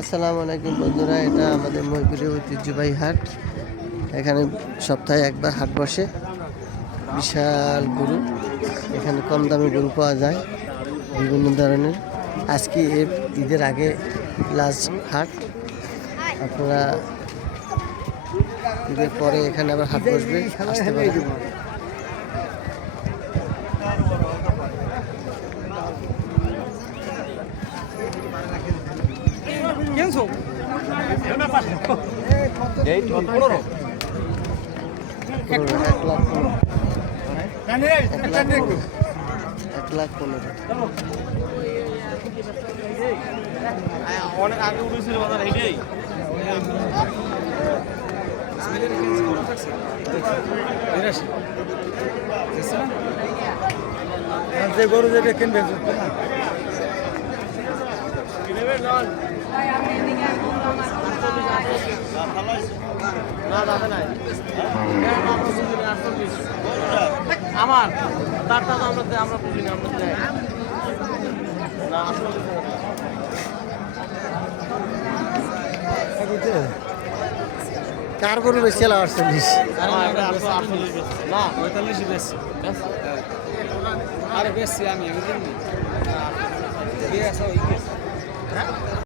আসসালামু আলাইকুম বন্ধুরা, এটা আমাদের মহিপুরের ঐতিহ্যবাহী হাট। এখানে সপ্তাহে একবার হাট বসে। বিশাল গরু, এখানে কম দামে গরু পাওয়া যায় বিভিন্ন ধরনের। আজকে ঈদের আগে লাস্ট হাট। আপনারা ঈদের পরে এখানে আবার হাট বসবে, আসতে পারেন। এক লাখ 15 অনেক আগে উঠেছিল বাজার এইটাই যে গরু যেটা কিনবে আমার তারটা তো আমরা বুঝি না, আমরা না কার গরু বেশি 48 না 45 বেশি। আরে বেশি আমি